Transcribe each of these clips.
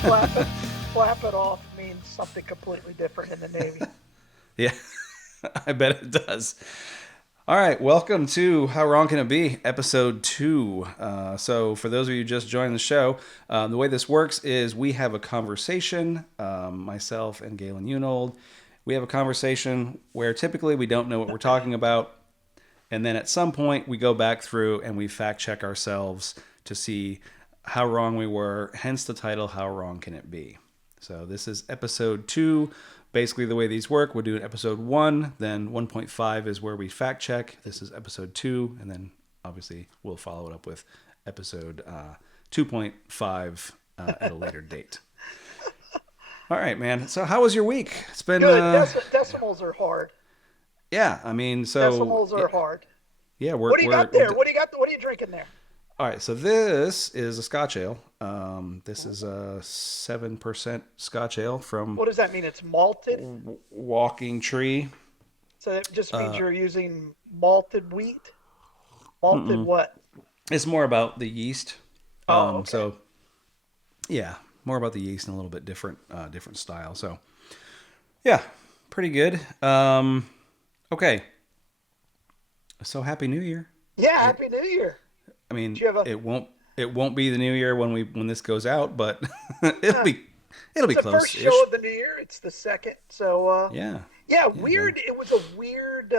Flap it, flap it off means something completely different in the Navy. Yeah, I bet it does. All right, welcome to How Wrong Can It Be, episode 2. So, for those of you just joining the show, the way this works is we have a conversation, myself and Galen Unold. We have a conversation where typically we don't know what we're talking about. And then at some point, we go back through and we fact check ourselves to see how wrong we were, hence the title, How Wrong Can It Be? So this is episode 2. Basically, the way these work, we're doing episode 1, then 1.5 is where we fact check. This is episode 2, and then obviously we'll follow it up with episode 2.5 at a later date. All right, man. So how was your week? It's been, Good. Decimals are hard. yeah, I mean, so, Decimals are hard. yeah, What do you got there? What do you got? What are you drinking there? all right, so this is a Scotch ale. This is a 7% Scotch ale from What does that mean? It's malted. Walking Tree. So it just means you're using malted wheat. Malted what? It's more about the yeast. Oh, okay. So yeah, more about the yeast and a little bit different style. So yeah, pretty good. Okay, so Happy New Year. Yeah. It, Happy New Year. I Do mean, you have a? it won't be the New Year when this goes out, but it'll Yeah, be it'll it's be the first show close-ish. of the new year. It's the second. So Yeah, yeah, yeah, going. weird. It was a weird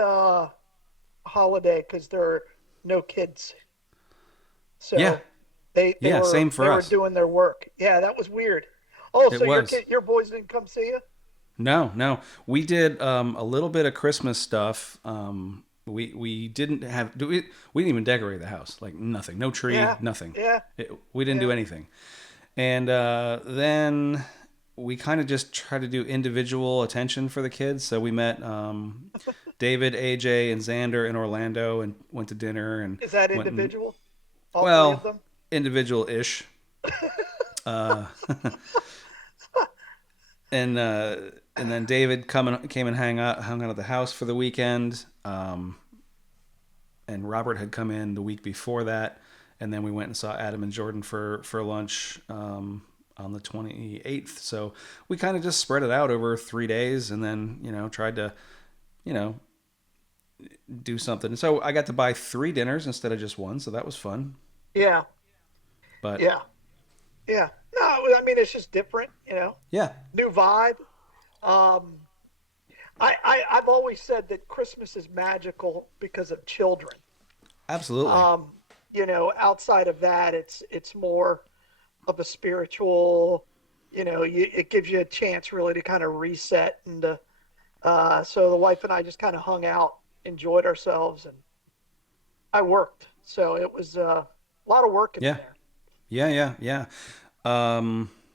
holiday because there are no kids. Yeah, So they yeah, were same they for were us. doing their work. Yeah, that was weird. Oh, It so was. your boys didn't come see you? No, no. We did a little bit of Christmas stuff. We didn't have we didn't even decorate the house. Like nothing. No tree, Yeah, nothing. yeah, We didn't yeah. do anything. And then we kind of just tried to do individual attention for the kids. So we met David, AJ, and Xander in Orlando and went to dinner and Is that went and individual? All three of well, them? individual-ish. Uh, and then David came and hung out at the house for the weekend. And Robert had come in the week before that, and then we went and saw Adam and Jordan for lunch on the 28th. So we kind of just spread it out over 3 days, and then tried to you know do something. So I got to buy 3 dinners instead of just one, so that was fun. Yeah, But yeah, yeah. No, I mean it's just different, yeah, new vibe. Um, I've always said that Christmas is magical because of children. absolutely, Um, outside of that, it's more of a spiritual. It gives you a chance really to kind of reset and so the wife and I just kind of hung out, enjoyed ourselves, and I worked. So it was a lot of work in yeah. there. Yeah, yeah, yeah.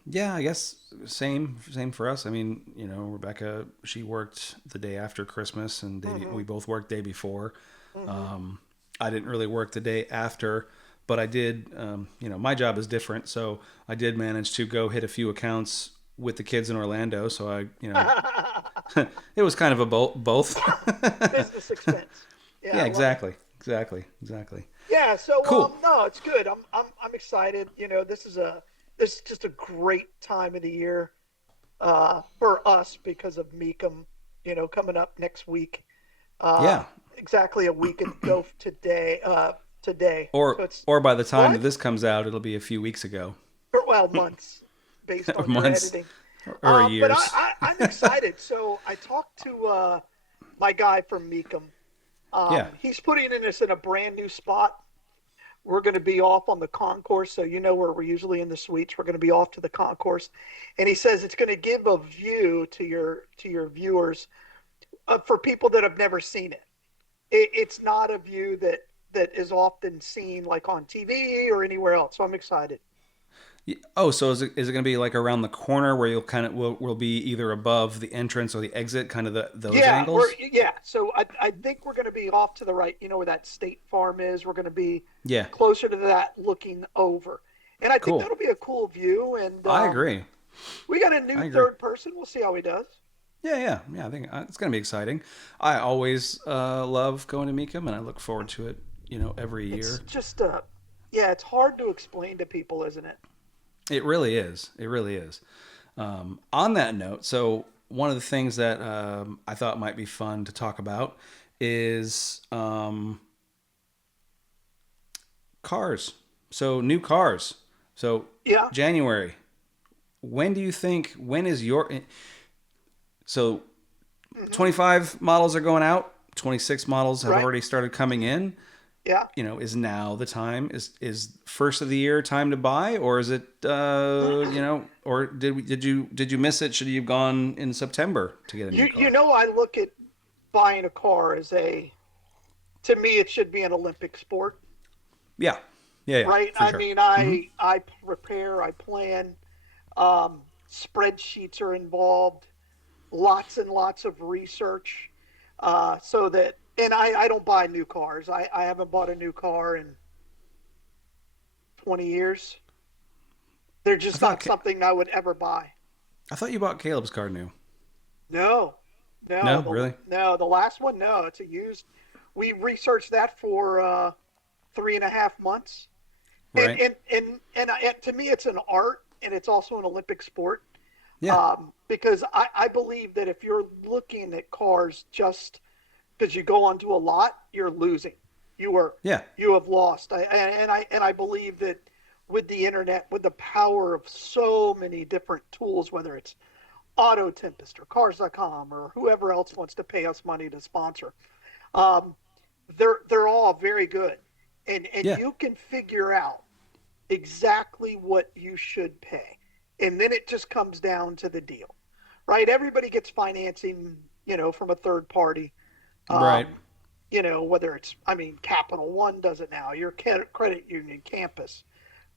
Yeah, I guess same for us. I mean, Rebecca, she worked the day after Christmas, and Hmm. we both worked day before. Hmm. Um, I didn't really work the day after, but I did. My job is different, so I did manage to go hit a few accounts with the kids in Orlando. So it was kind of a both. Business expense. Yeah, Yeah, I love it. exactly. Yeah, so Cool. no, it's good. I'm excited. This is just a great time of the year for us because of Mecum, coming up next week. Uh, Yeah. exactly a week ago today. Today. So Or it's or by the time that what? this comes out, it'll be a few weeks ago, Or, well, months based or on your months, editing. or But years. I'm excited. So I talked to my guy from Mecum. Yeah. He's putting us in a brand new spot. We're going to be off on the concourse, so where we're usually in the suites. We're going to be off to the concourse, and he says it's going to give a view to your viewers for people that have never seen it. It's not a view that is often seen like on TV or anywhere else. So I'm excited. Oh, so is it going to be like around the corner where you'll kind of will be either above the entrance or the exit, kind of those Yeah, we're angles? yeah. So I think we're going to be off to the right. Where that State Farm is. We're going to be Yeah. closer to that, looking over, and I think Cool. that'll be a cool view. And I agree. we got a new I agree. third person. We'll see how he does. Yeah. I think it's going to be exciting. I always love going to Mecum, and I look forward to it. Every It's year. just yeah, it's hard to explain to people, isn't it? It really is. It really is. On that note, so one of the things that I thought might be fun to talk about is cars. So new cars. So Yeah. January. When do you think? When is your? So Hmm. 25 models are going out. 26 models have Right. already started coming in. Yeah. Is now the time? Is first of the year time to buy, or is it or did you miss it? Should you have gone in September to get a new You car? know, I look at buying a car as a, to me, it should be an Olympic sport, Yeah, yeah, right? for I sure. mean, Hmm. I prepare, I plan. Spreadsheets are involved, lots and lots of research, so that, and I don't buy new cars. I haven't bought a new car in 20 years. They're I just not thought something I would ever buy. I thought you bought Caleb's car new. No, No, really? no, the last one, no, it's a used. We researched that for 3.5 months, Right. and to me, it's an art and it's also an Olympic sport. Yeah. Because I believe that if you're looking at cars just because you go onto a lot, you're losing. You are Yeah. you have lost. I believe that with the internet, with the power of so many different tools, whether it's Auto Tempest or Cars.com or whoever else wants to pay us money to sponsor, um, they're all very good, and Yeah. you can figure out exactly what you should pay, and then it just comes down to the deal, right? Everybody gets financing, from a third party. Right. um, whether it's, I mean, Capital One does it now, your credit union, Campus.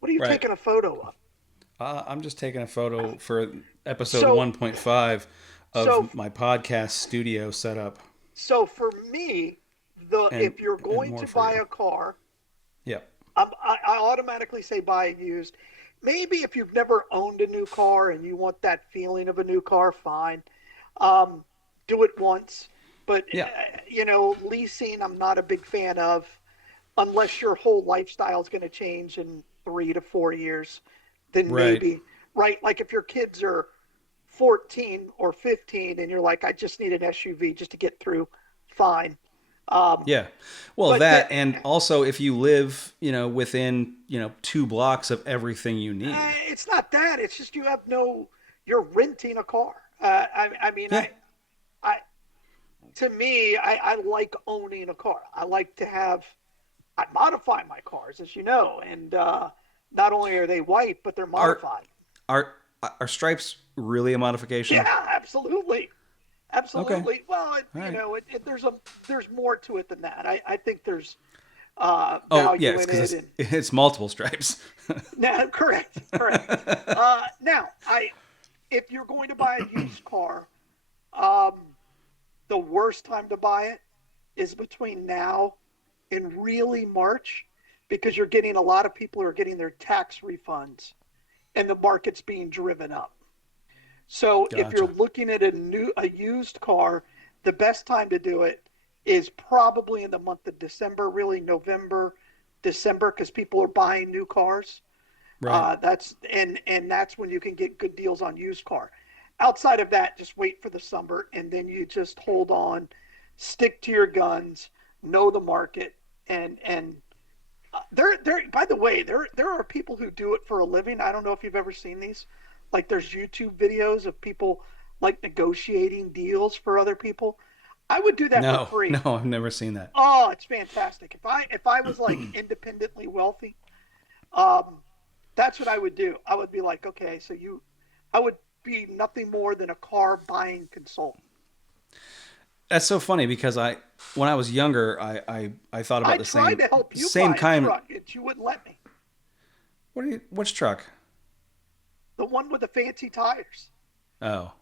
What are you Right. taking a photo of? I'm just taking a photo for episode So, 1.5 so, of my podcast studio setup, so for me, the and if you're and going more to for buy you. a car, Yeah. I automatically say buy a used. Maybe if you've never owned a new car and you want that feeling of a new car, fine. Um, do it once. But, Yeah. leasing, I'm not a big fan of unless your whole lifestyle is going to change in 3 to 4 years. Then Right. maybe, right? Like if your kids are 14 or 15 and you're like, I just need an SUV just to get through, fine. Um, Yeah. Well, but that and also if you live, within, 2 blocks of everything you need. it's not that. It's just you have no. You're renting a car. I mean, Yeah. I to me, I like owning a car. I like to have. I modify my cars, as you know, and not only are they white, but they're Are modified. are are stripes really a modification? Yeah, absolutely, Okay. absolutely. Well, All right. there's more to it than that. I think there's Oh, yeah, value it's in because it, it's and it's multiple stripes. now, correct, correct. Now, if you're going to buy a used car, um, the worst time to buy it is between now and really March, because you're getting a lot of people are getting their tax refunds and the market's being driven up. So if you're Gotcha. looking at a used car, the best time to do it is probably in the month of December, really November, December, because people are buying new cars. Right. And that's when you can get good deals on used car. Outside of that, just wait for the summer, and then you just hold on, stick to your guns, know the market, and there. By the way, there are people who do it for a living. I don't know if you've ever seen these. Like there's YouTube videos of people like negotiating deals for other people. I would do that for No, no, free. I've never seen that. Oh, it's fantastic. If I was like independently wealthy, um, that's what I would do. I would be like, okay, I would be nothing more than a car buying consultant. That's so funny because when I was younger, I thought I about the tried same to help you same buy a kind. truck, and you wouldn't let me. Which truck? The one with the fancy tires. Oh,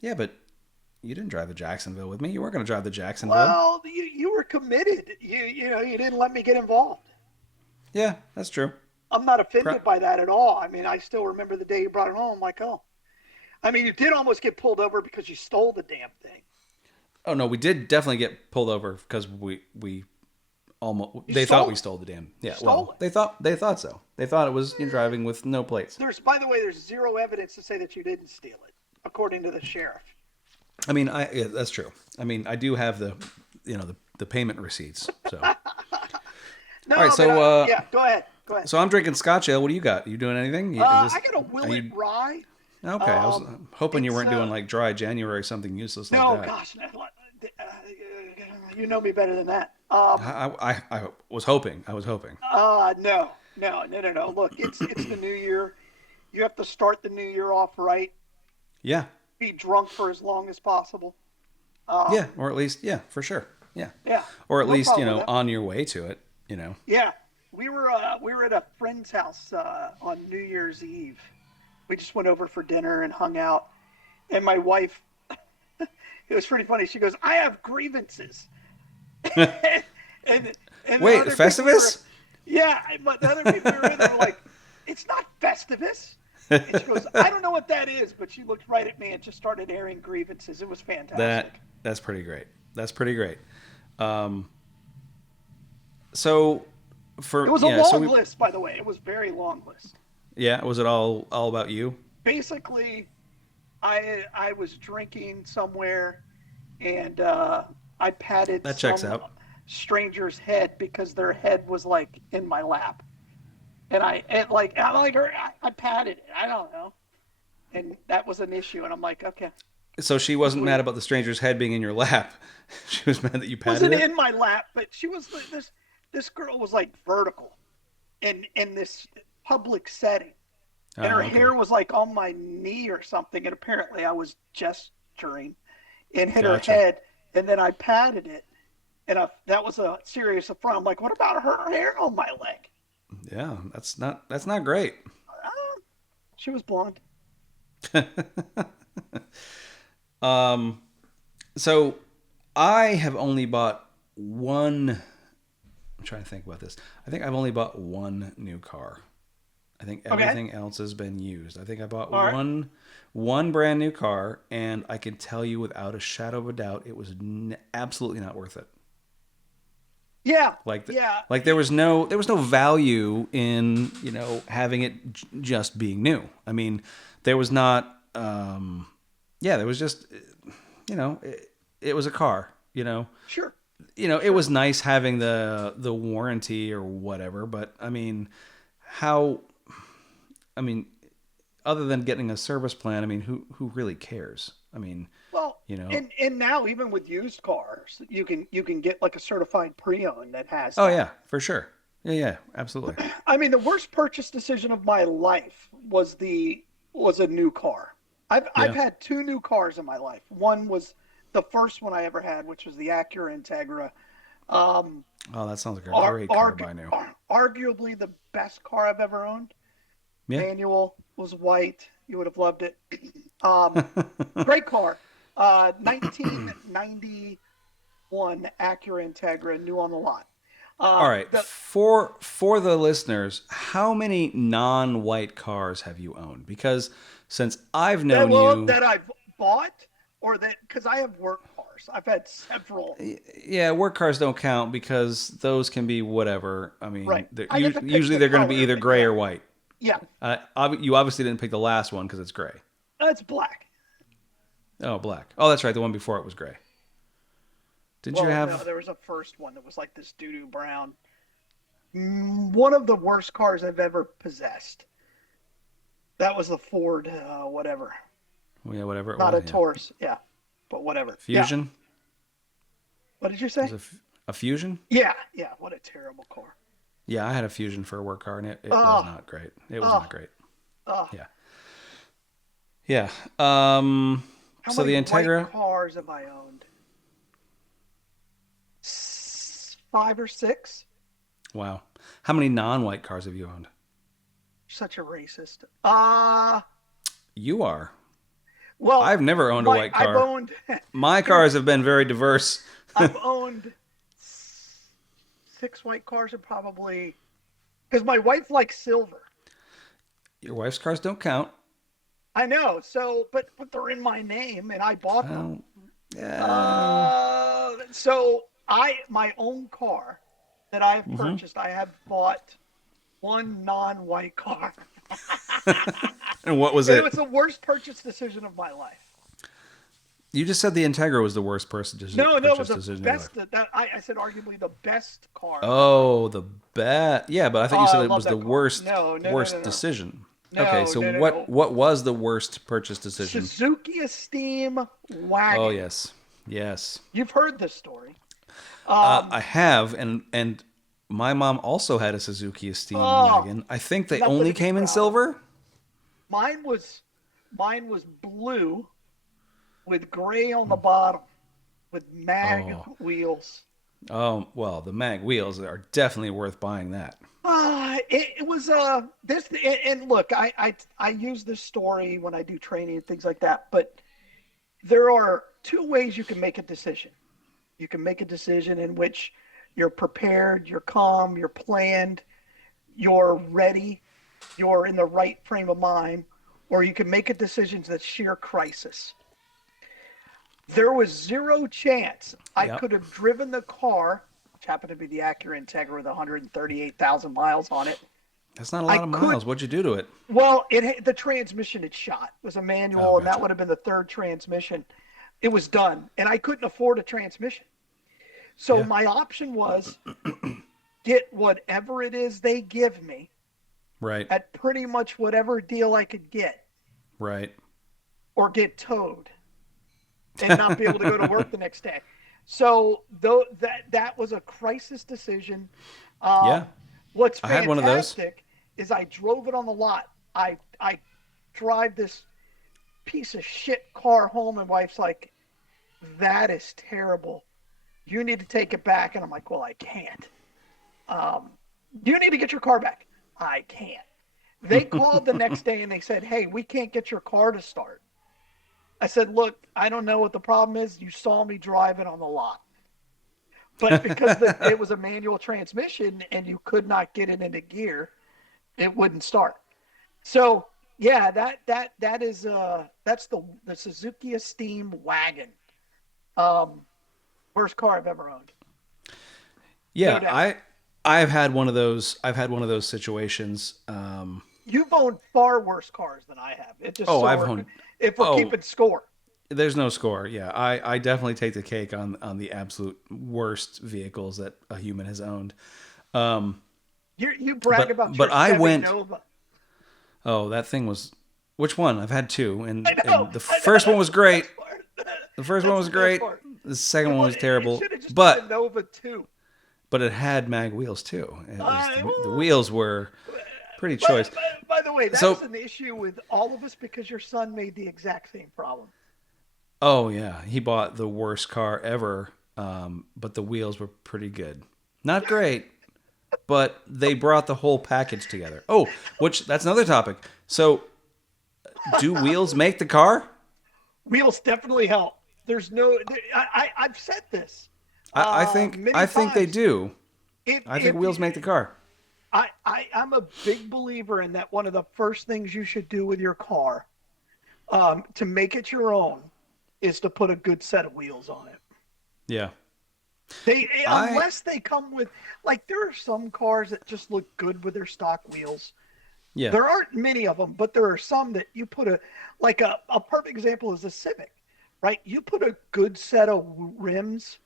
yeah, but you didn't drive the Jacksonville with me. You weren't going to drive the Jacksonville. Well, you were committed. You didn't let me get involved. Yeah, that's true. I'm not Pro- offended by that at all. I mean, I still remember the day you brought it home. Like, oh, I mean, you did almost get pulled over because you stole the damn thing. oh no, we did definitely get pulled over because we almost. You They thought stole we it. stole the damn. You Yeah. stole Well, it. they thought so. They thought it was driving with no plates. By the way, there's zero evidence to say that you didn't steal it, according to the sheriff. I mean, yeah, that's true. I mean, I do have the payment receipts. So, all right. No, but So, yeah, go ahead. Go ahead. so I'm drinking Scotch ale. What do you got? You doing anything? Is this? I got a Are Willet you Rye. okay? I was hoping you It's weren't doing like dry January or something useless like no, that. gosh, no, you know me better than that. I was hoping. I was hoping. No, no, no, no, no. Look, it's the new year. You have to start the new year off right. Yeah. Be drunk for as long as possible. Yeah. Or at least, yeah, for sure. Yeah. Yeah, Or at no least, problem with that. on your way to it. Yeah, we were at a friend's house on New Year's Eve. We just went over for dinner and hung out. And my wife, it was pretty funny. She goes, "I have grievances," and and the Wait, other people we were, Festivus? yeah, but the other people we were in, they were like, "It's not Festivus." And she goes, "I don't know what that is," but she looked right at me and just started airing grievances. It was That fantastic. that's pretty great. That's pretty great. Um, so It for was a yeah, so long we list, by the way. It was a very long list. yeah, was it all about you? Basically, I was drinking somewhere, and I patted That checks some out. stranger's head because their head was like in my lap, and I patted it. I don't know, and that was an issue. And I'm like, okay, So she it's wasn't mad weird. about the stranger's head being in your lap. She was mad that you patted Wasn't it. in my lap, but she was this girl was like vertical in this public setting, and her Oh, okay. hair was like on my knee or something, and apparently I was gesturing and hit her Gotcha. head, and then I patted it, and that was a serious affront. I'm like, what about her hair on my leg? Yeah, that's not great. Uh, she was blonde. Um, so I have only bought one. I'm trying to think about this. I think I've only bought one new car. I think Okay, everything else has been used. I think I bought all right. one brand new car, and I can tell you without a shadow of a doubt, it was absolutely not worth it. Yeah, Like yeah, like there was no value in having it just being new. I mean, there was not. Yeah, there was just it was a car. sure, It sure. was nice having the warranty or whatever, but I mean, how? I mean, other than getting a service plan, I mean, who really cares? I mean, Well, you know. and now even with used cars, you can get like a certified pre-owned that has Oh that. yeah, for sure. Yeah, yeah, absolutely. I mean, the worst purchase decision of my life was a new car. I've Yeah. had two new cars in my life. One was the first one I ever had, which was the Acura Integra. Um, Oh, that sounds like a ar- great car to argu- buy new. arguably the best car I've ever owned. Yeah. Manual was white. You would have loved it. Um, Great car. 1991 Acura Integra, new on the lot. All right, The for the listeners, how many non-white cars have you owned? Because since I've that known well you, that I've bought or that because I have work cars. I've had several. yeah, work cars don't count because those can be whatever. I Right. mean, I get to pick usually the they're going to be color, either but gray yeah, or white. yeah, You obviously didn't pick the last one because it's gray. it's black. Oh, black. Oh, that's right. The one before it was gray. Did you Well, no, have? there was a first one that was like this doo doo brown. One of the worst cars I've ever possessed. That was the Ford, whatever. Well, yeah, whatever it Not was. a Yeah, Taurus. Yeah, but whatever. Yeah. Fusion. What did you It was say? a Fusion. Yeah, yeah. What a terrible car. Yeah, I had a Fusion for a work car, and it was Oh, not great. It was oh, not great. oh. Yeah. Yeah. Um. How So many the white Integra. cars have I owned? Five or six. Wow. How many non-white cars have you owned? Such a racist. You are. Well, I've never owned a my white car. My here's cars have been very diverse. I've owned six white cars and probably because my wife likes silver. Your wife's cars don't count. I know. So, but they're in my name and I bought them. Well, yeah. So I my own car. that I have Hmm. purchased, I have bought one non-white car. And what was And it it? was the worst purchase decision of my life. You just said the Integra was the worst No, it was purchase the decision of your life. best. I said arguably the best car I've ever owned. Oh, the bat. Yeah, but I thought Oh, you I said it love was the that car. worst No, worst decision. Okay, no, so no, no, no. what was the worst purchase decision? Suzuki Esteem Oh wagon. yes, yes. You've heard this story. Um, I have, and my mom also had a Suzuki Esteem oh, wagon. I think they nothing only to be came in proud of. silver. Mine was mine was blue with gray on the bottom with mag Oh, wheels. oh. Well, the mag wheels are definitely worth buying. That. It was this and look, I use this story when I do training and things like that, but there are two ways you can make a decision. You can make a decision in which you're prepared, you're calm, you're planned, you're ready, you're in the right frame of mind, or you can make a decision that's sheer crisis. There was zero chance I Yep. could have driven the car, which happened to be the Acura Integra with 138,000 miles on it. That's not a I lot of could, miles. What'd you do to it? well, the transmission had shot. It was a Oh, manual, and that gotcha. would have been the third transmission. It was done, and I couldn't afford a transmission. So Yeah. my option was get whatever it is they give me Right. at pretty much whatever deal I could get, Right. or get towed and not be able to go to work the next day. So though that was a crisis decision. Yeah. Um, what's I had one of those. fantastic is I drove it on the lot. I drive this piece of shit car home, and wife's like, "That is terrible. You need to take it back." And I'm like, "Well, I can't. Um, you need to get your car back." I can't. They called the next day and they said, "Hey, we can't get your car to start." I said, "Look, I don't know what the problem is. You saw me drive it on the lot." But because it was a manual transmission and you could not get it into gear, it wouldn't start. So yeah, that is that's the Suzuki Esteem wagon. Um, Worst car I've ever owned, no Yeah, doubt. I've had one of those. I've had one of those situations. You've owned far worse cars than I have. It just Oh, so I've we're, owned. if we're Oh, keeping score. there's no score. Yeah, I definitely take the cake on the absolute worst vehicles that a human has owned. Um, You brag about your but I Chevy went. Nova. Oh, that thing was. Which one? I've had two, I know, and the I know. first one That's was the great. best part. The first one That's was the best great. part. The second one was It terrible, should have just been the but Nova 2. it had mag wheels too. It was the Well, wheels were pretty by, choice. by the way, that is So, an issue with all of us because your son made the exact same problem. oh yeah, he bought the worst car ever, but the wheels were pretty good. Not great, but they brought the whole package together. Oh, which that's another topic. So, do wheels make the car? Wheels definitely help. There's no, I've said this I many think they times. do. I think If wheels make the car. I'm a big believer in that one of the first things you should do with your car to make it your own is to put a good set of wheels on it. Yeah. They I unless they come with like there are some cars that just look good with their stock wheels. yeah. There aren't many of them, but there are some that you put a perfect example is the Civic, right? You put a good set of rims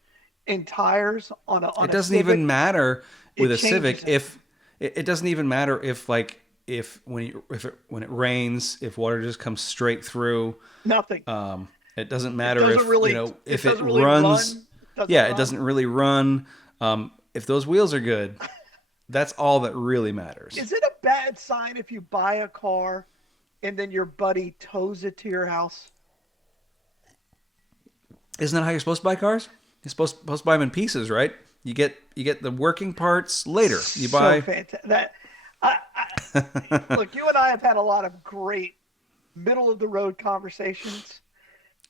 and tires It on a doesn't even Civic, matter it with a changes Civic it. if it doesn't even matter if like if when it rains if water just comes straight through. Nothing. It doesn't It matter doesn't if really it if it doesn't really runs. run. Doesn't Yeah, it run. doesn't really run. If those wheels are good, that's all that really matters. Is it a bad sign if you buy a car and then your buddy tows it to your house? Isn't that how you're supposed to buy cars? You're supposed to buy them in pieces, right? You get the working parts later. You So buy. fantastic. That look, you and I have had a lot of great middle of the road conversations.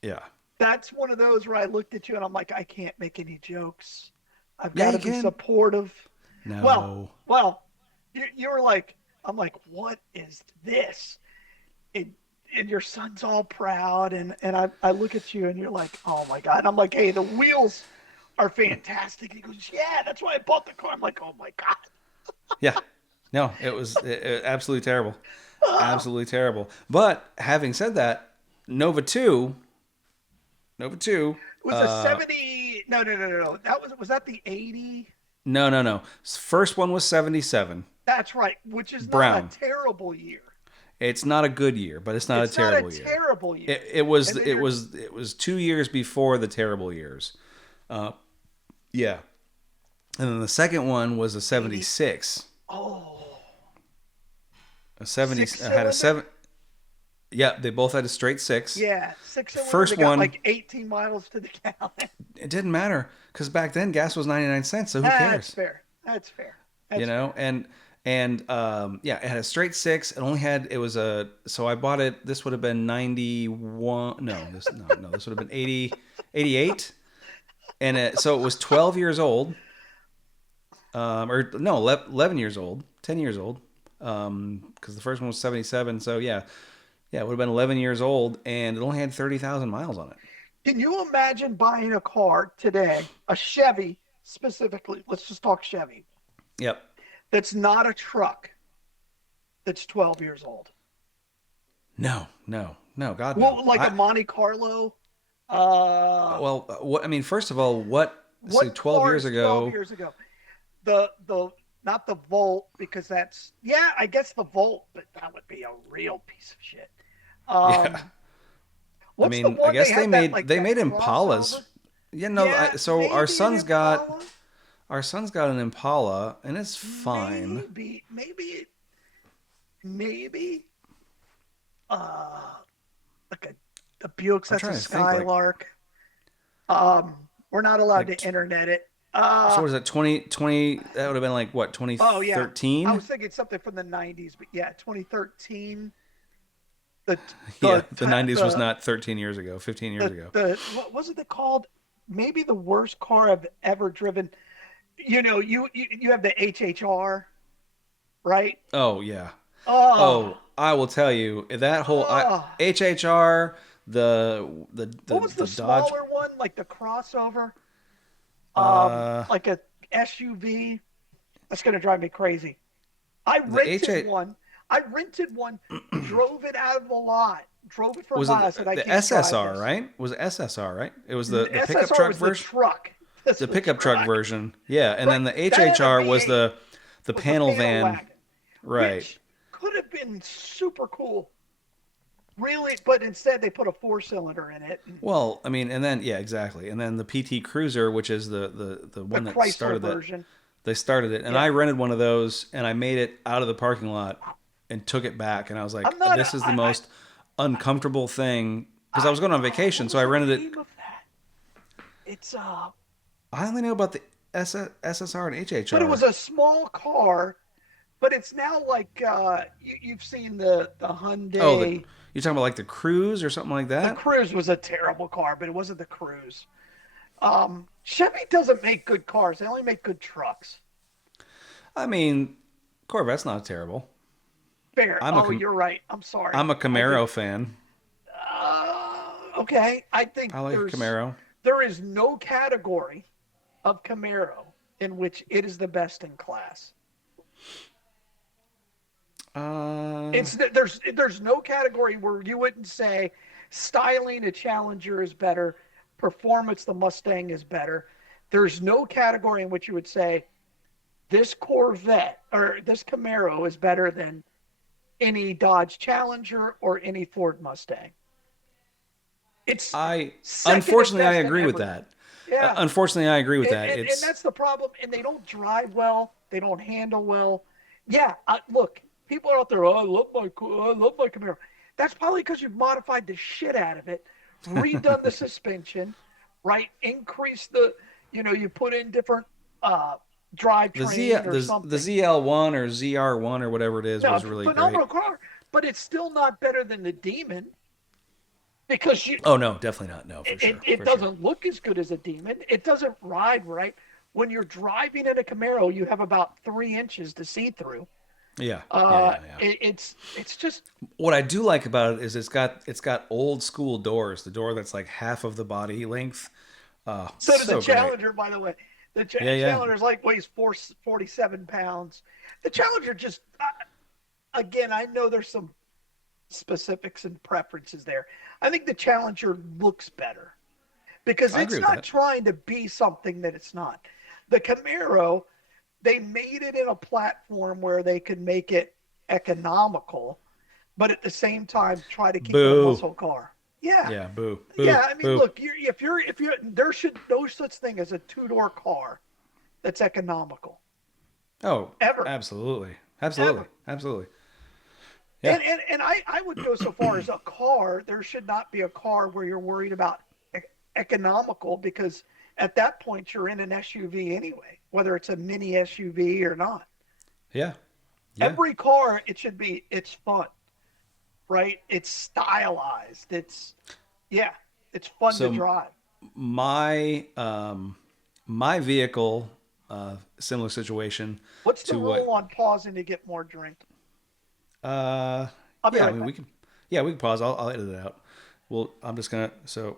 Yeah. That's one of those where I looked at you and I'm like, I can't make any jokes. I've Yeah, got you to be can. supportive. Well, No. well, you were like, I'm like, what is this? And, and your son's all proud, and I look at you and you're like, oh my god. And I'm like, hey, the are fantastic. He goes, yeah, that's why I bought the car. I'm like, oh my god. Yeah. No, it absolutely terrible. Oh, Absolutely terrible. But having said that, Nova 2, Nova 2, it was a 70. No, no, no, no, no. Was that the 80? no, no, no. First one was 77. That's right, which is not a Brown. terrible year. It's not a good year, but it's not a It's not a terrible year. terrible It, year. it was And then it you're, was it was 2 years before the terrible years. Uh, yeah, and then the second one was a 80. 76. Oh, A 70 six had a cylinder? seven. Yeah, they both had a straight six. Yeah, six The cylinder. They first got one, like 18 miles to the gallon. it didn't matter because back then gas was 99 cents. So who That's cares? fair. That's fair. You That's know, fair. and yeah, it had a straight six. It only had it was a so I bought it. This would have been 91. No, this would have been 80, 88. And so it was 12 years old, or no, 11 years old, 10 years old, because the first one was 77. So yeah, yeah, it would have been 11 years old, and it only had 30,000 miles on it. Can you imagine buying a car today, a Chevy specifically? Let's just talk Chevy. Yep. That's not a truck. That's 12 years old. No, no, no, God no. Well, like a Monte Carlo. What I mean, first of all, what? So What 12 car years is 12 ago, years ago? The not the Volt, because that's, yeah, I guess the Volt, but that would be a real piece of shit. yeah. Um, I what's the mean, I one they guess had that like they that made crossover? Impalas. You know, Yeah, so maybe an Impala. our son's got an Impala, and it's fine. Maybe uh like a Buick. I'm That's a trying to think. Like, Skylark. Um, we're not allowed like to internet it. so what is that? 2020? That would have been like what? Oh yeah, I 2013? was thinking something from the '90s, but yeah, 2013. The Yeah, the the 90s was the not 13 years ago. 15 years ago. the what was it called? Maybe the worst car I've ever driven. You have the HHR, right? Oh yeah. Oh, Oh, I will tell you that whole oh. HHR, the What was the the Dodge, smaller one, like the crossover? uh, Like a SUV. That's gonna drive me crazy. I the rented H one. I rented one, drove it out of the lot, drove it for was it miles, and I the can't drive SSR, this. right? Was it SSR, right? It was the pickup SSR truck was the version, truck. That's the the pickup truck truck. version. Yeah, and Right. then the That had a HHR was V8, the was the panel panel van, wagon, right? which could have been super cool. Really, but instead they put a four-cylinder in it. Well, I mean, and then yeah, exactly. And then the PT Cruiser, which is the The one that Chrysler started that. version. They started it, and Yeah. I rented one of those, and I made it out of the parking lot and took it back, and I was like, I'm not. "This is the most uncomfortable thing," because I was going on vacation, What so was I the rented it. name of that? It's I only know about the SSR and but it was HHR. a small car. But it's now like you've seen the Oh, Hyundai. you're talking about like the Cruise or something like The that? Cruise was a terrible car, but it wasn't the Cruise. Chevy doesn't make good cars; they only make good trucks. I mean, Corvette's not terrible. Fair. I'm a Oh, Cam- you're right. I'm sorry. I'm a I did. Camaro fan. Okay. I think I like a Camaro. there is no category of Camaro in which it is the best in class. Uh, There's no category where you wouldn't say styling a Challenger is better, performance the Mustang is better. There's no category in which you would say this Corvette or this Camaro is better than any Dodge Challenger or any Ford Mustang. It's I second and unfortunately I best in agree with everything. that. Yeah, Unfortunately, I agree with that. and It's that's the problem. And they don't drive well. They don't handle well. Yeah, look, people are out there. Oh, I love my Camaro. That's probably because you've modified the shit out of it, redone the suspension, right? Increased you put in different drivetrain or the something. ZL1 or ZR1 or whatever it is No, was really great. phenomenal car, but it's still not better than the Demon because Oh no, definitely not. No, for it, sure, it for sure. doesn't look as good as a Demon. It doesn't ride right. When you're driving in a Camaro, you have about 3 inches to see through. Yeah, yeah, yeah, yeah. It's just What I do like about it is it's got old school doors. The door that's like half of the body length. Oh, So does the so great. Challenger, by the way. The Yeah, yeah. Challenger's like weighs 47 pounds. The Challenger just, again, I know there's some specifics and preferences there. I think the Challenger looks better because I agree it's with not that. trying to be something that it's not. The Camaro, they made it in a platform where they could make it economical, but at the same time try to keep it a Boo. muscle car. Yeah, Yeah, boo, boo, yeah. I mean, boo. look, if you're there should no such thing as a two-door car that's economical Oh, ever, absolutely. Absolutely. ever. Absolutely. Yeah. And I would go so far as a car. There should not be a car where you're worried about economical because at that point you're in an SUV anyway, whether it's a mini SUV or not. Yeah. Yeah. Every car, it should be, it's fun, right? It's stylized. Yeah, it's fun to So drive. my vehicle, similar situation What's the to what rule on pausing to get more drink? uh I'll be yeah, I right mean back. we can yeah, we can pause. I'll edit it out. Well, I'm just gonna so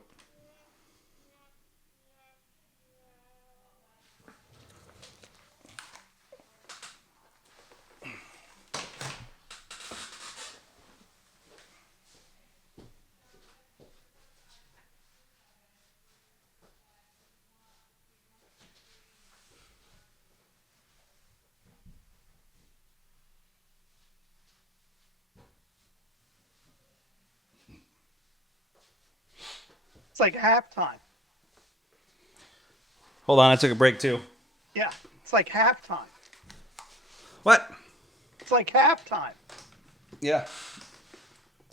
It's like halftime. hold on, I took a break too. Yeah, it's like halftime. What? It's like halftime. Yeah.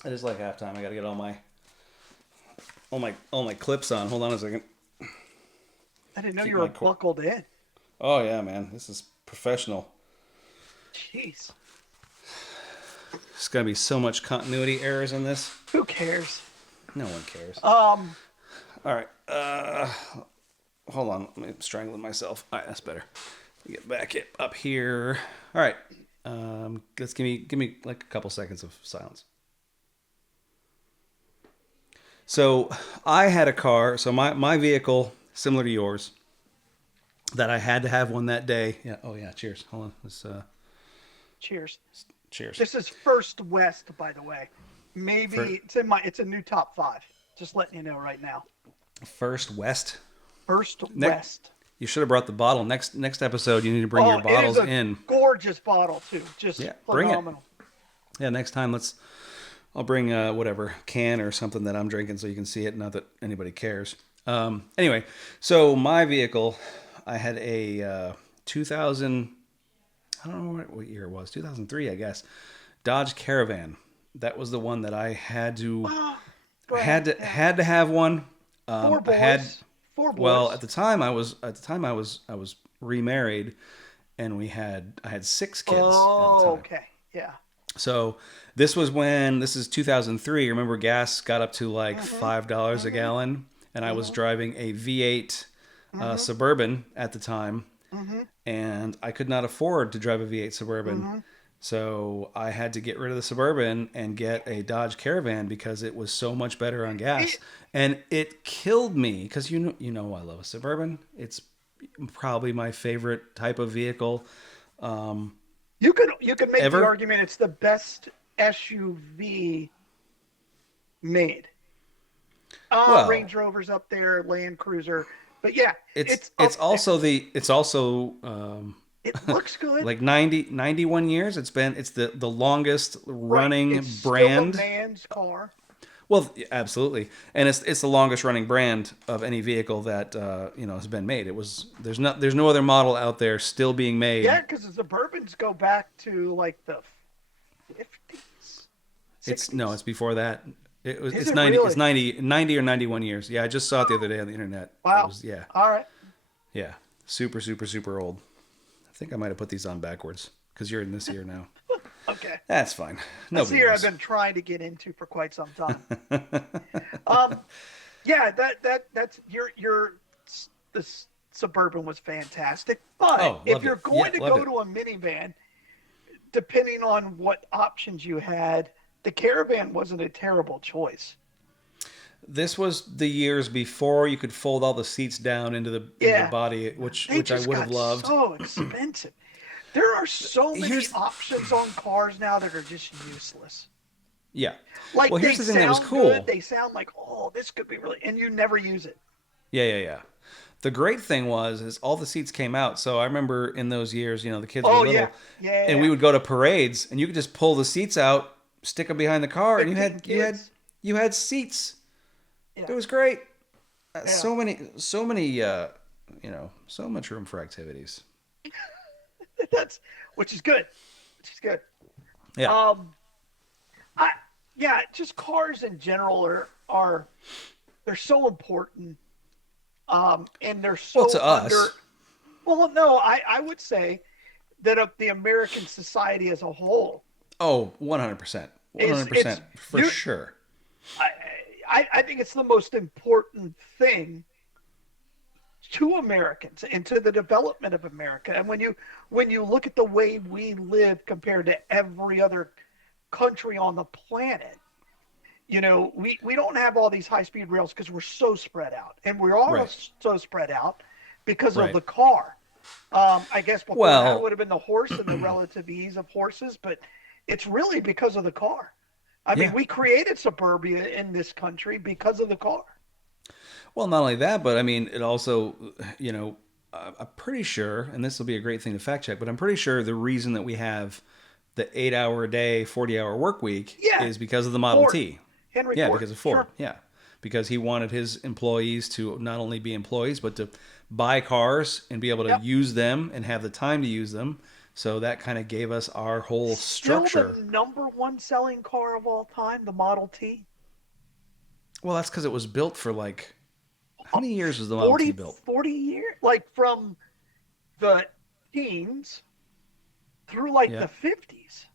It is like halftime. I gotta get all my clips on. Hold on a second. I didn't know Keep you were my buckled in. Oh yeah, man. This is professional. Jeez, There's gonna be so much continuity errors in this. who cares? No one cares. Um, All right. Hold on. I'm strangling myself. All right, that's better. Get back up here. All right. Let's give me like a couple seconds of silence. So I had a car. So my vehicle, similar to yours, that I had to have one that day. Yeah. Oh yeah. Cheers. Hold on. Let's cheers. cheers. This is First West, by the way. For Maybe it's a new top five. Just letting you know right now. First West. First Next, West. you should have brought the bottle. Next episode, you need to bring your Oh, it is bottles a in. gorgeous bottle too. Just Yeah, bring it. phenomenal. Yeah, next time I'll bring whatever can or something that I'm drinking so you can see it. Not that anybody cares. Anyway, so my vehicle, I had a 2000. I don't know what year it was. 2003, I guess. Dodge Caravan. That was the one that I had to Oh, go ahead. had to Yeah. had to have one. Four I had boys. Four well boys. at the time I was remarried, and I had six kids at the Oh, time. okay. Yeah. So this is 2003. Remember, gas got up to like $5 a gallon, and I was driving a V8 Suburban at the time, and I could not afford to drive a V8 Suburban. So I had to get rid of the Suburban and get a Dodge Caravan because it was so much better on gas, It, and it killed me because you know I love a Suburban. It's probably my favorite type of vehicle you could make the ever. argument it's the best SUV made. Well, Range Rover's up there, Land Cruiser, but yeah, it's it's it's up there. also It looks good. like 91 years. It's the longest Right. running It's still a brand. man's car. Well, absolutely, and it's the longest running brand of any vehicle that has been made. There's no other model out there still being Yeah, made. because the Suburbans go back to like the 50s, It's no, 60s. it's before that. Is It's it 90 really? 90 or 91 years. Yeah, I just saw it the other day on the internet. It Wow. was yeah. All right. Yeah. Super super super old. I think I might have put these on backwards cuz you're in this year now. Okay. That's fine. That's the Nobody year I've knows. been trying to get into for quite some time. Um, yeah, that's your this Suburban was fantastic. But Oh, if loved you're it. Yeah, going to loved go it. to a minivan, depending on what options you had, the Caravan wasn't a terrible choice. This was the years before you could fold all the seats down into the Yeah, body, they which I just would have got loved. so expensive. There are so many Here's options on cars now that are just useless. Yeah. Like Well, here's they the thing that was sound good, cool. they sound like, oh, this could be really, and you never use it. Yeah, yeah, yeah. The great thing was is all the seats came out. So I remember in those years, the kids were Oh yeah, little, yeah, and yeah. we would go to parades, and you could just pull the seats out, stick them behind the car, and 15 kids. you had seats. Yeah, It was great. yeah. So much room for activities. That's which is good, which is good. Yeah. Um, I yeah, just cars in general are they're so important. And they're Well, so to us. under. Well, no, I would say that of the American society as a whole Oh, 100%. is 100% for you. sure. I, I think it's the most important thing to Americans and to the development of America. And when you look at the way we live compared to every other country on the planet, we don't have all these high speed rails because we're so spread out, and we are Right. so spread out because of Right. the car. I guess before that Well, would have been the horse and the relative ease of horses, but it's really because of the car. I mean, yeah. we created suburbia in this country because of the car. Well, not only that, but I mean, it also, I'm pretty sure, and this will be a great thing to fact check, but I'm pretty sure the reason that we have the 8 hour a day, 40-hour work week Yeah, is because of the Model Ford, T. Henry Yeah, Ford, because of Ford. sure. Yeah. Because he wanted his employees to not only be employees, but to buy cars and be able to Yep. use them and have the time to use them. So that kind of gave us our whole Still the structure. number one selling car of all time, the Model T. Well, that's because it was built for like, how many years was the Model T 40, built? 40 years, like from the teens through like Yeah. the 50s.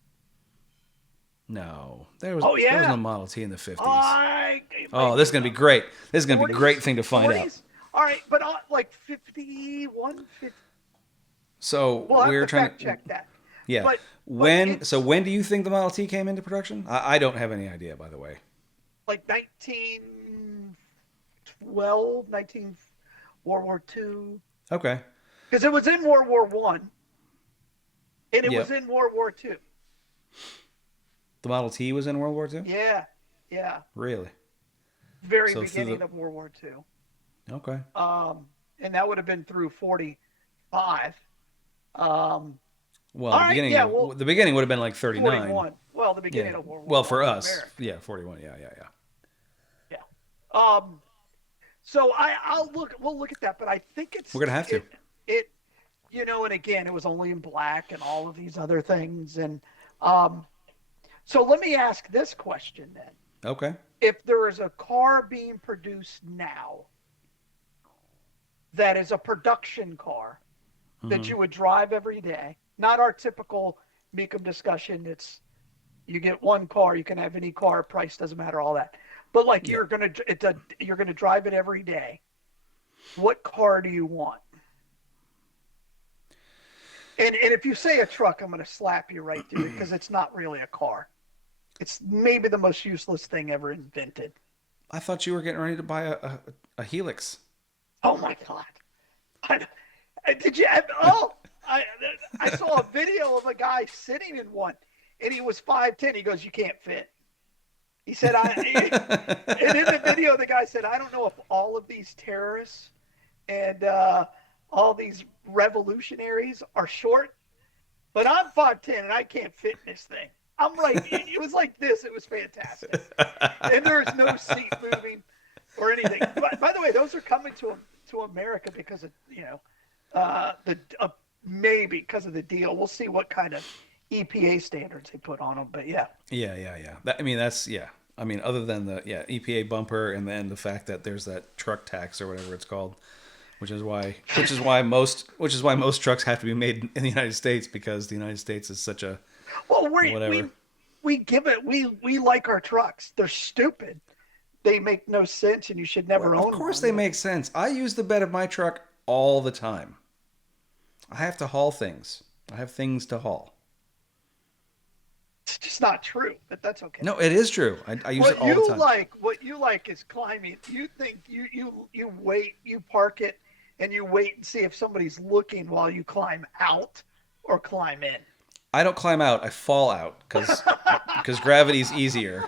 No, Oh there was no yeah. Model T in the 50s. I Oh, like this is gonna be great. This is gonna be a 40s, great thing to find out. 40s. All right, but like 51, 50. So We'll have we're to trying fact to, check that. yeah. But it's When do you think the Model T came into production? I don't have any idea, by the way. like 1912, 19 World War II, Okay. because it was in World War One and it was Yep. in World War Two. The Model T was in World War II. Yeah, yeah, Really? very So through beginning the of World War Two. okay. And that would have been through 45. Um, Well, all right, yeah, well, the beginning would have been like 39. 41. Well, the Yeah. beginning of World War Well, for One in us, America. yeah, 41. Yeah, yeah, yeah. Yeah. Um, so we'll look at that, but I think We're gonna have to. it, and again, it was only in black and all of these other things. And um, so let me ask this question then. Okay. If there is a car being produced now that is a production car that Hmm. you would drive every day, not our typical Mecum discussion, it's you get one car, you can have any car, price doesn't matter, all that. But like Yeah. you're gonna drive it every day. What car do you want? And if you say a truck, I'm gonna slap you right through it because it's not really a car. It's maybe the most useless thing ever invented. I thought you were getting ready to buy a Helix. Oh my god! Did you? Oh, I I saw a video of a guy sitting in one, and he was 5'10". He goes, "You can't fit." He said, and in the video, the guy said, "I don't know if all of these terrorists and all these revolutionaries are short, but I'm 5'10" and I can't fit in this thing." I'm like, it was like this. It was fantastic, and there's no seat moving or anything. But by the way, those are coming to America because of the maybe because of the deal. We'll see what kind of EPA standards they put on them. But yeah, Yeah, yeah, yeah. I mean, that's yeah. I mean, other than the EPA bumper and then the fact that there's that truck tax or whatever it's called, which is why most trucks have to be made in the United States because the United States is such a well, whatever. we give it we like our trucks. They're stupid. They make no sense, and you should Well, never of own course one. they But make sense. I use the bed of my truck all the time. I have to haul things. I have things to haul. it's just That's not true, but that's okay. No, it is true. I use it What all the you time. like, what you like is climbing. You think you wait, you park it, and you wait and see if somebody's looking while you climb out or climb in. I don't climb out. I fall out because gravity's easier.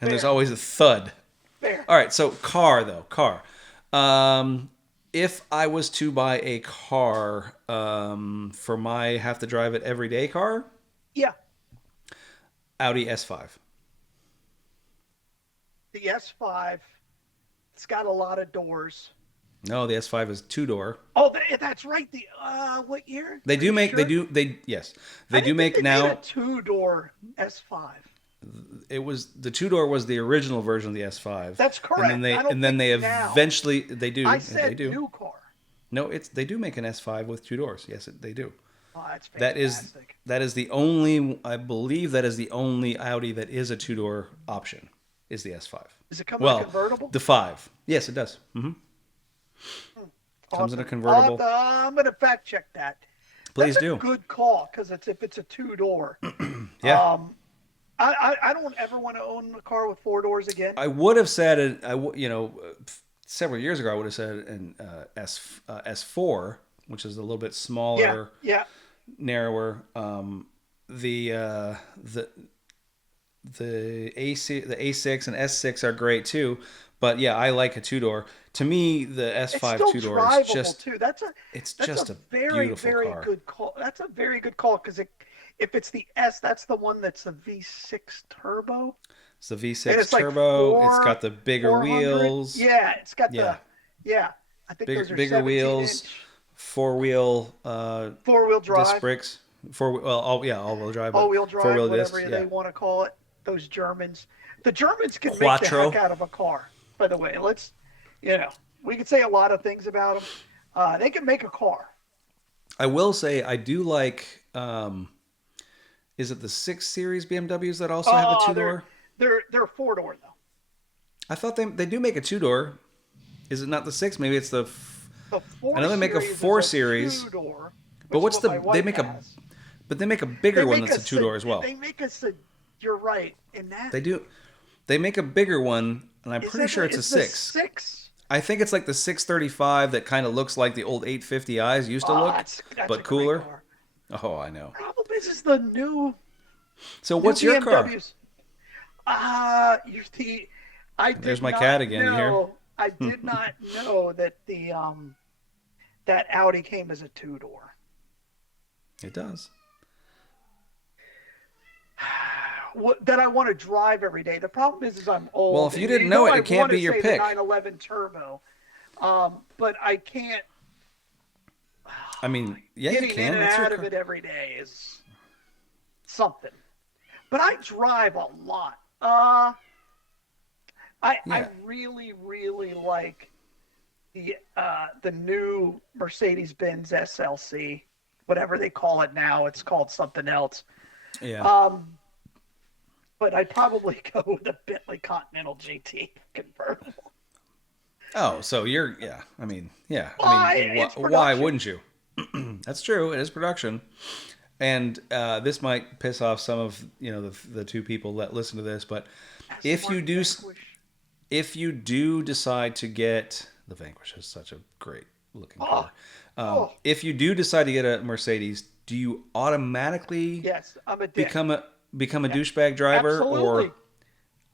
And there's Fair, always a thud. fair. All right, so car though, car. Um, if I was to buy a car for my have to drive it every day car, Yeah, Audi S5. the S5. It's got a lot of doors. No, the S5 is two door. Oh, that's right. The what year? They Are do you make they sure? do they yes they I do didn't think make they made a now. two-door S5. It was the two door was the original version of the S5, That's correct. I don't and then think they now. eventually I they said do. new car. No, it's they do make an S5 with two doors. Yes, they do. Oh, that's That is fantastic. that is the only I believe that is the only Audi that is a two door option is the S5. Does it come in a Well, convertible? the five. Yes, it does. Comes in a Awesome. convertible. I'm gonna fact check that. Please That's a do. good call because it's if it's a two-door. Yeah. I don't ever want to own a car with four doors again. I would have said it. Several years ago, I would have said an S4, which is a little bit Yeah, smaller, yeah. narrower. The uh, the the A6 and S6 are great too, but yeah, I like a two door. To me, the It's S5 still two door is drivable just too. it's That's just a a very beautiful very car. good call. That's a very good call because if it's the S, that's the one that's the V6 turbo, It's the and V6 it's like turbo. It's got the bigger 400. wheels. Yeah, it's got Yeah, yeah. I think those are bigger 17 wheels, inch four wheel four-wheel disc drive, brakes. All wheel drive, but all-wheel four drive, wheel discs. whatever Yeah, they want to call it. Those Germans, the Germans can make the heck quattro. out of a car. By the way, you know, we could say a lot of things about them. They can make a car. I will say I do like. Is it the 6 Series BMWs that also have a Oh, two door? they're four-door though. I thought they do make a two door. Is it not the 6? Maybe it's the. The I four know they make a series is 4 a series, two-door, but which is what's what the my they wife make a has. but they make a They bigger one make that's a two door as well. They make us a. You're right in that. They do. They make a bigger one, and I'm pretty sure it's a is the 6. six? I think it's like the 635 that kind of looks like the old 850i's used to Oh, look, that's a but great cooler. car. Oh, I know. Problem is the So new what's your car? BMWs. You see, I There's did my not cat again. You hear? know. I did not know that that Audi came as a two-door. It does. That I want to drive every day. The problem is I'm old. Well, if you and didn't know it, I it can't want be to your say pick. The 911 Turbo, but I can't. I mean, yeah, you Getting in can. and It's your out of car. it every day is something. But I drive a lot. I Yeah. really really like the new Mercedes-Benz SLC, whatever they call it now. It's called something else. Yeah. But I'd probably go with a Bentley Continental GT convertible. Oh, so you're yeah. I mean, yeah. I Why? mean, It's why production. wouldn't you? That's true. It is production, and this might piss off some of the two people that listen to this. But if you Smart do Vanquish. if you do decide to get the Vanquish is such a great looking Oh, car. oh, If you do decide to get a Mercedes, do you automatically yes, I'm a dick. become a Yeah, douchebag driver, absolutely. or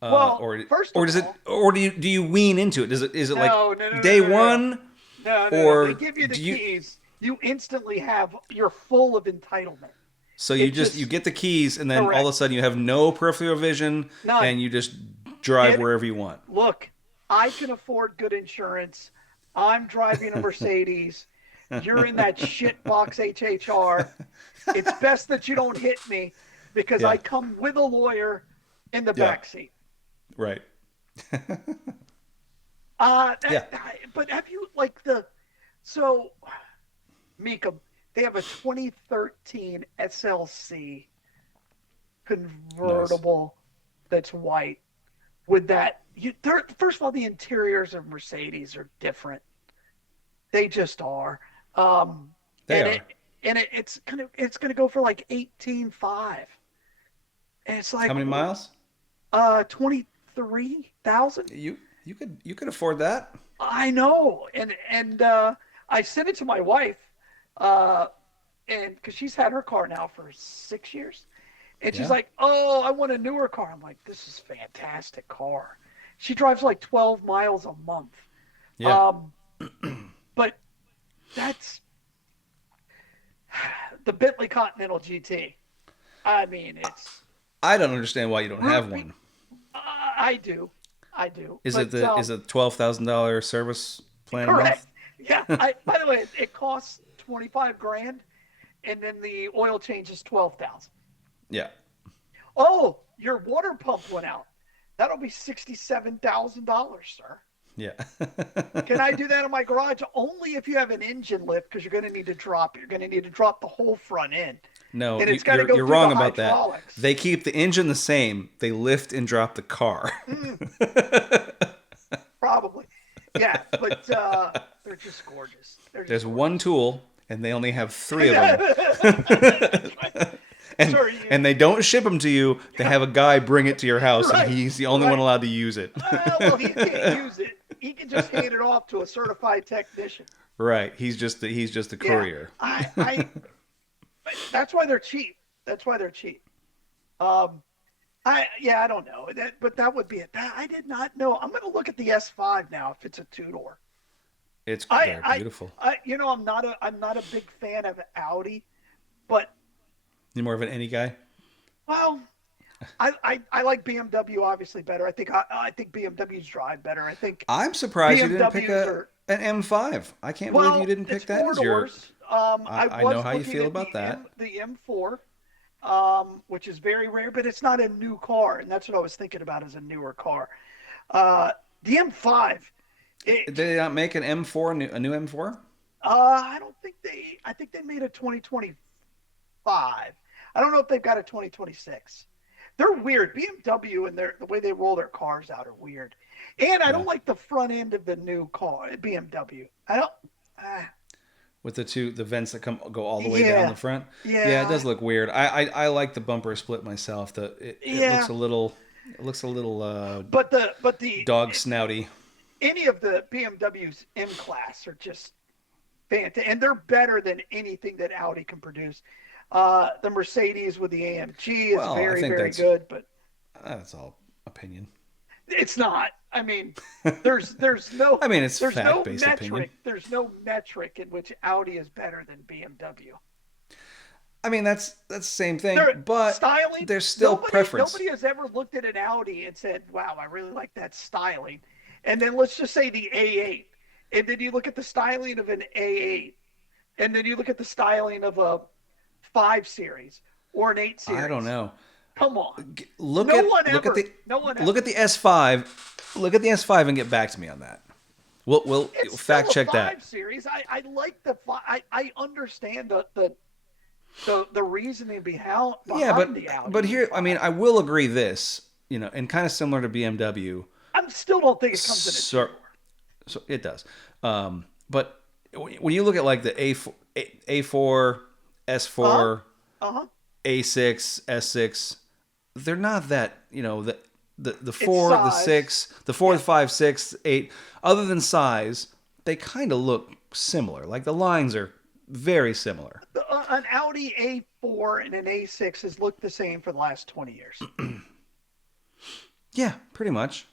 Well, first of does it all, or do you wean into it? Is it like no, no, no, no, day no, no, one, no, no, no. They or give you the do you? keys. You instantly have. You're full of entitlement. So It you just get the keys, and then all of a correct. sudden you have no peripheral vision, None. and you just drive Get wherever you want. look. I can afford good insurance. I'm driving a Mercedes. You're in that shit box HHR. It's best that you don't hit me because I Yeah, come with a lawyer in the yeah, back seat. right. Yeah, But have you like so Mecum, they have a 2013 SLC nice. convertible that's white with that. First of all, the interiors of Mercedes are different. They just are. Um, They and are. it's gonna go for like 18.5. And it's How like many miles? 23,000. You could afford that. I know. And I sent it to my wife, uh, and because she's had her car now for 6 years, and she's Yeah. like, "Oh, I want a newer car." I'm like, "This is a fantastic car." She drives like 12 miles a month. Yeah. Um, but that's the Bentley Continental GT. I mean, it's I don't understand why you don't have Ruby. one. I do, I do. Is it But the is it $12,000 service plan a correct. month? Yeah. I. By the way, it costs 25 grand, and then the oil change is 12,000. Yeah. Oh, your water pump went out. That'll be $67,000, sir. Yeah. Can I do that in my garage? Only if you have an engine lift, because you're going to need to drop. You're going to need to drop the whole front end, No, and you, it's got to you're go you're through the wrong about that. hydraulics. They keep the engine the same. They lift and drop the car. Mm, probably, yeah, but they're just gorgeous. They're There's just one gorgeous. tool, and they only have three of them. That's right. and Sir, and they don't ship them to you. They have a guy bring it to your house, and right, he's the only one right. allowed to use it. Well, he can't use it. He can just hand it off to a certified technician. Right. He's just the Yeah, courier. I. That's why they're cheap. That's why they're cheap. Um, yeah, I don't know that, but that would be it. I did not know. I'm going to look at the S5 now if it's a two door. They're beautiful. I'm not a big fan of Audi, but You're more of an any guy. well, I like BMW obviously better. I think BMWs drive better. I think I'm surprised you didn't pick BMWs a are an M5. I can't believe you well, didn't it's pick that four as your. doors. I I know was how you looking feel at about that. the M4, which is very rare, but it's not a new car, and that's what I was thinking about as a newer car. Uh, the M5, Did it, they not make an M4, a new M4? I don't think they. I think they made a 2025. I don't know if they've got a 2026. They're weird. BMW and the way they roll their cars out are weird. And I Yeah. don't like the front end of the new car BMW. I don't. With the vents that go all the way down Yeah, the front. Yeah, it yeah, does look weird. I like the bumper split myself. It looks yeah. a little But the dog snouty. any of the BMWs M class are just fantastic, and they're better than anything that Audi can produce. The Mercedes with the AMG is Well, I very, think very good, but that's all opinion. it's not. I mean, there's no I mean, it's there's fact no based opinion. metric in which Audi is better than BMW. I mean, that's the same thing, Their but styling, there's still nobody preference. has ever looked at an Audi and said, "Wow, I really like that styling." And then let's just say the A8, and then you look at the styling of an A8, and then you look at the styling of a 5 Series or an 8 I don't Series. know. Come on, Look no at one look at ever, the no one look ever. at the S5. Look at the S5 and get back to me on that. We'll It's fact still a check that. 5 Series. I like the I understand the reasoning Yeah, behind the but Audi here, I mean, A5. I will agree this, and kind of similar to BMW. I still don't think it comes in a two So, door. so it does. But when you look at like the A4, Uh huh. S4, Uh huh. A6, S6, they're not that, the It's four, the size. six, the four, Yeah. the five, six, eight, other than size, they kind of look similar. Like the lines are very similar. An Audi A4 and an A6 has looked the same for the last 20 years. Yeah, pretty much.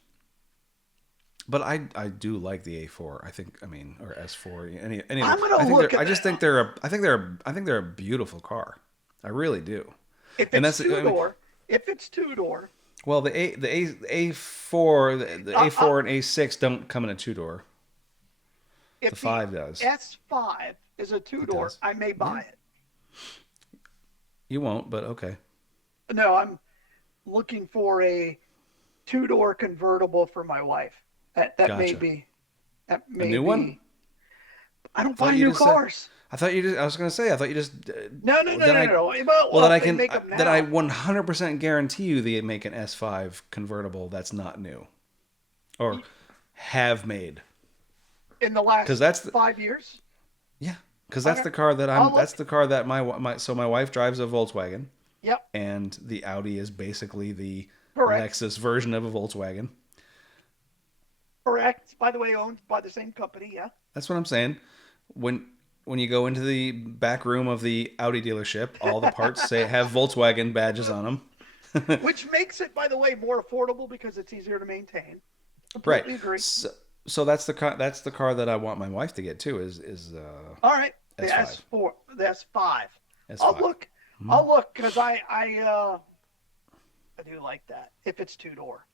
But I do like the A4. I mean, or S4. Any of I'm them. going to look at I just think that. they're a beautiful car. I really do. If And it's that's, two I mean, door, if it's two door, well, the A4 the uh, uh, A4 and A6 don't come in a two door. The if the five does. S5 is a two It door, does. I may Yeah. buy it. You won't, but okay. No, I'm looking for a two-door convertible for my wife. That may Gotcha. be that A may new one? be. I I don't thought buy you new just said. cars. I was gonna say. I thought you just. No, no, no, Then no, I. no. Well, Well, then if I they can. make them Then I now, 100% guarantee you they make an S5 convertible that's not new or have made. in the Because last that's the, 5 years. yeah. Because that's Okay, the car that I'll That's look. the car that my wife drives a Volkswagen. Yep. and the Audi is basically the Correct. Lexus version of a Volkswagen. Correct. By the way, owned by the same company. Yeah. That's what I'm saying. When when you go into the back room of the Audi dealership, all the parts say have Volkswagen badges on them. Which makes it, by the way, more affordable because it's easier to maintain. Right. Completely agree. So that's the car that I want my wife to get too is All right. The S5. S4, the S5. I'll S5. look. I'll look because I do like that. If it's two door,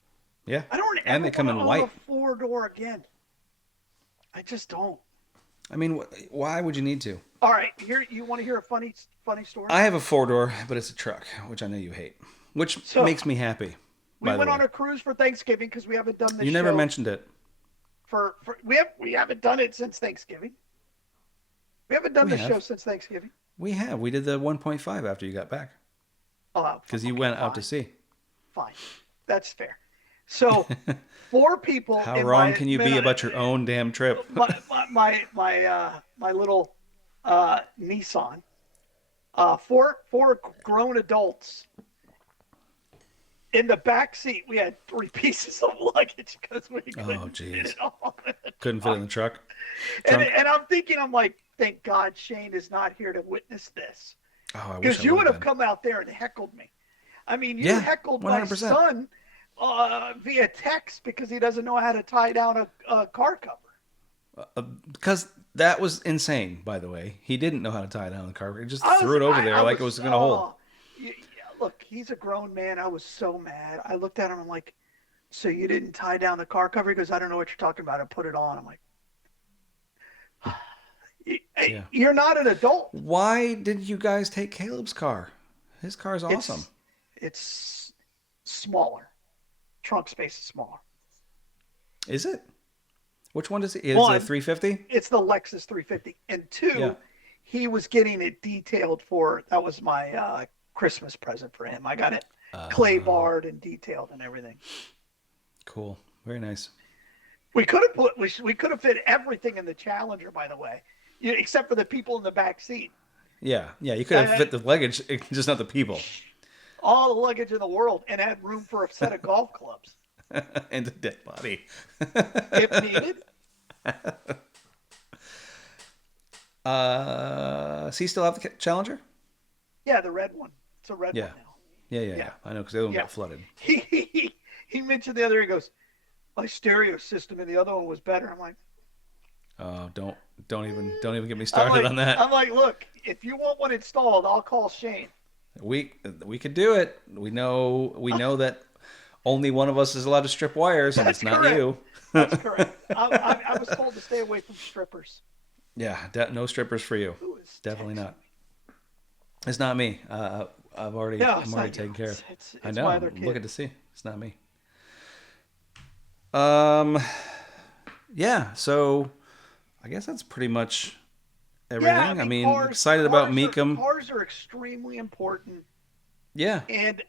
Yeah. I don't And ever they come want to in own a white. four door again. I just don't. I mean, why would you need to? All right, here you want to hear a funny story? I have a four-door, but it's a truck, which I know you hate, which So makes me happy, we by the went on way. a cruise for Thanksgiving because we haven't done this You never show mentioned it. for we haven't done it since Thanksgiving. We haven't done We this show have. since Thanksgiving. We have. We did the 1.5 after you got back Oh, because you okay, went out to fine, sea. fine, that's fair. So four people How in wrong can you be about your own damn trip? my little Nissan. Four grown adults in the back seat. We had three pieces of luggage because we Oh, couldn't fit jeez. it all in the Couldn't fit in the car. truck. And Trunk? and I'm thinking, I'm like, thank God Shane is not here to witness this Oh, I wish I because you would would have have been. come out there and heckled me. I mean, you Yeah, heckled my 100%. son via text because he doesn't know how to tie down a car cover. Because that was insane, by the way. He didn't know how to tie down the car. He just threw it over there I like it was, was going to hold. yeah, look, he's a grown man. I was so mad. I looked at him. I'm like, so you didn't tie down the car cover? He goes, I don't know what you're talking about. I put it on. I'm like, Yeah. you're not an adult. Why did you guys take Caleb's car? His car's awesome. It's smaller. Trunk space is smaller. Is it? Which one does it? Is it a One, 350? it's the Lexus 350, and Yeah. two, he was getting it detailed for. That was my Christmas present for him. I got it clay Uh, barred and detailed and everything. cool. Very nice. We could have fit everything in the Challenger, by the way, except for the people in the back seat. Yeah. Yeah. You could have Uh, fit the luggage, just not the people. all the luggage in the world and had room for a set of golf clubs And the dead body. if needed. Does he still have the Challenger? Yeah, the red one. It's a red Yeah. one now. Yeah. Yeah, I know because the other one yeah. got flooded. He mentioned the other. He goes, my stereo system in the other one was better. Oh, don't even get me started on that. I'm like, look, if you want one installed, I'll call Shane. We could do it. We know that only one of us is allowed to strip wires, and That's it's not correct. you. That's correct. I was told to stay away from strippers. Yeah, no strippers for you. Who is Definitely texting? not. It's not me. No, I'm it's already not you. taken care of. I It's know. my I'm other kid. looking to see. It's not me. Um. Yeah. So I guess that's pretty much Yeah, I everything. I mean, mean, excited about Mecum. cars are extremely important, Yeah. and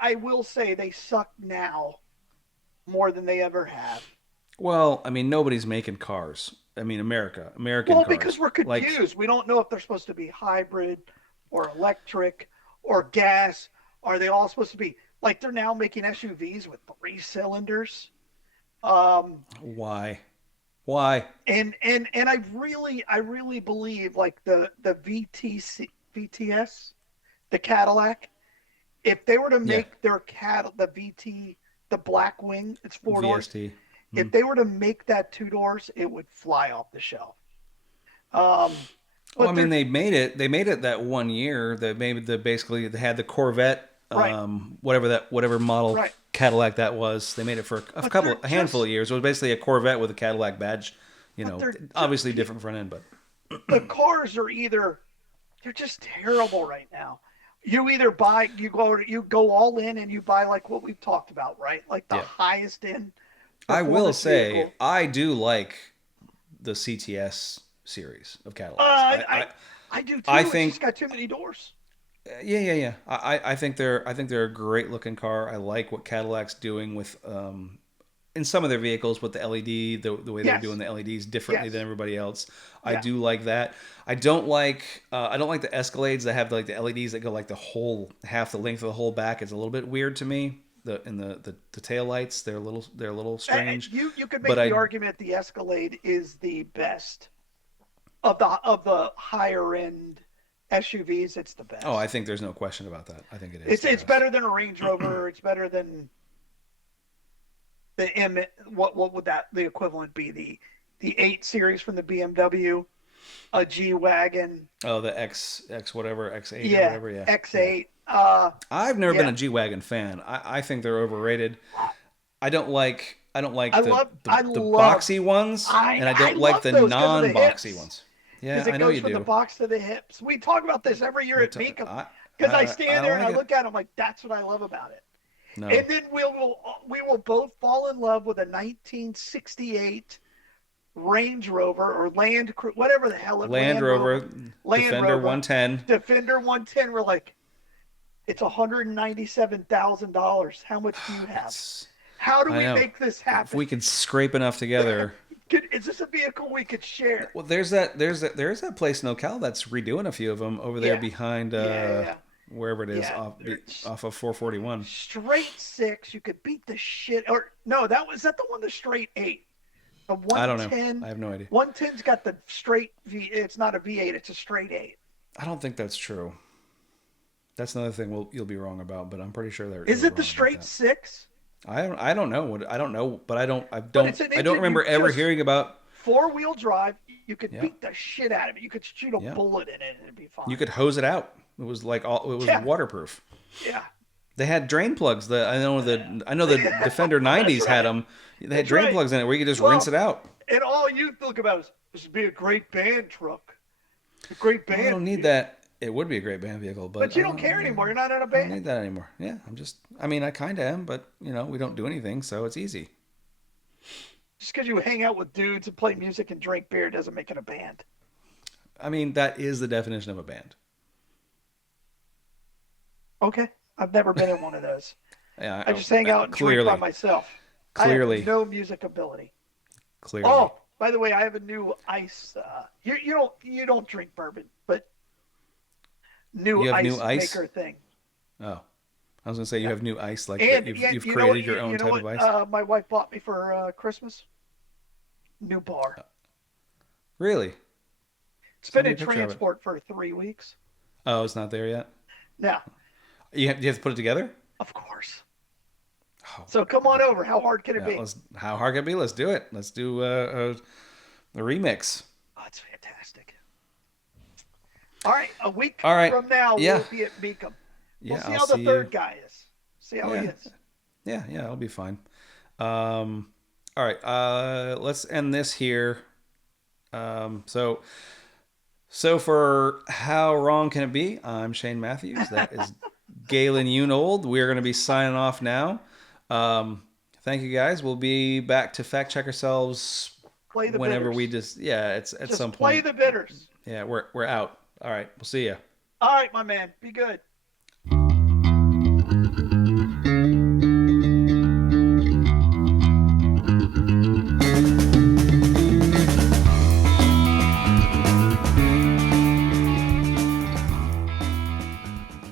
I will say they suck now more than they ever have. Well, I mean, nobody's making cars. I mean, American Well, because cars. we're Like, confused. We don't know if they're supposed to be hybrid or electric or gas. Are they all supposed to be like they're now making SUVs with three cylinders? Um, why? Why? and I really believe like the VTS, the Cadillac, if they were to Yeah. make their the VT, the black wing, it's four doors. VST. If they were to make that two doors, it would fly off the shelf. Um, Well, I but mean, they're they made it that one year. That maybe basically they had the Corvette, right, whatever model right. Cadillac that was. They made it for But they're a handful of just, years. It was basically a Corvette with a Cadillac badge. but they're Obviously different front end, but the cars are either they're just terrible right now. You go all in and you buy like what we've talked about, right? Like the yeah. highest end I will performance say vehicle. I do like the CTS series of Cadillacs. Uh, I I do I too. It's think just got too many doors. yeah. I think they're a great looking car. I like what Cadillac's doing with in some of their vehicles with the LED, the way they're doing Yes. the LEDs differently than Yes. everybody else. I Yeah. do like that. I don't like the Escalades that have like the LEDs that go like the whole half the length of the whole back. It's a little bit weird to me. The tail lights, they're a little strange. You could But make the I argument the Escalade is the best of the higher end SUVs. It's the Oh, I best. think there's no question about that. I think it is It's the best. better than a Range Rover. It's better than the M. What would that the equivalent be? The 8 Series from the BMW, a G wagon. Oh, the X whatever X8 or Yeah, whatever. Yeah, yeah. X8. I've never been Yeah. a G wagon fan. I think they're overrated. I don't like I the, love. the I the love. boxy ones, and I I don't like love the those because of the non-boxy hips. ones. Because Yeah, I it know goes you from the do. box to the hips. We talk about this every year We at t- Mecum. I, Because I I stand there don't and like I it. look at it, I'm like, that's what I love about it. No, And then we will both fall in love with a 1968 Range Rover or whatever the hell it Land Land Rover, Rover Land Defender Rover, 110. Defender 110. We're like, it's $197,000. How much do you have? It's How do I we know. make this If happen? we could scrape enough together. Is this a vehicle we could share? Well, there's that place in Ocala that's redoing a few of them over there Yeah, behind yeah, wherever it is yeah. off of 441. Straight six. You could beat the shit. Or no, is that the one, the straight eight? The I don't know. 110. I have no idea. 110's got the straight V. It's not a V8. It's a straight eight. I don't think that's true. That's another thing you'll be wrong about, but I'm pretty sure Is you're it the wrong about straight that. six? I don't know but But it's an I don't engine you remember ever just hearing about. four-wheel drive. You could Yeah, beat the shit out of it. You could shoot a yeah. bullet in it and it'd be You fine. could hose it out. It was Yeah, waterproof. yeah. They had drain plugs. I know the Defender That's 90s had right. them. They had That's drain right. plugs in it where you could just rinse Well, it out. and all you think about is this would be a great band truck, a great Well, I band don't need vehicle. that. It would be a great band vehicle, but But you don't care anymore. You're not in a I don't band. need that anymore. Yeah, I mean, I kind of am, but we don't do anything, so it's easy. Just because you hang out with dudes and play music and drink beer doesn't make it a band. I mean, that is the definition of a band. Okay. I've never been in one of those. Yeah, I just hang out and drink by clearly, myself. I have clearly, no music ability. clearly. Oh, by the way, I have a new ice. You don't drink bourbon, but new You have new ice ice? maker thing. Oh, I was gonna say you Yeah. have new ice, like that. And You've yeah, you've you know what? created your own You know type what? of ice. My wife bought me for Christmas. New bar. Really? It's been Send me a in picture of it. transport for 3 weeks. Oh, it's not there yet. Now, You have to put it together. of course. Oh, So come on over. How hard can it yeah. be? How hard can it be? Let's do it. Let's do a remix. Oh, it's fantastic. All right, a week All right. from now Yeah. we'll be at Mecum. We'll Yeah. see I'll how the see third you. guy is. See how he Yeah. is. Yeah. It'll be fine. All right. Let's end this here. So for how wrong can it be? I'm Shane Matthews. That is Galen Unold. We're going to be signing off now. Thank you guys. We'll be back to fact check ourselves Play the whenever we bitters. it's at Just some play point. the bitters. Yeah, we're out. All right. We'll see you. All right, my man. Be good.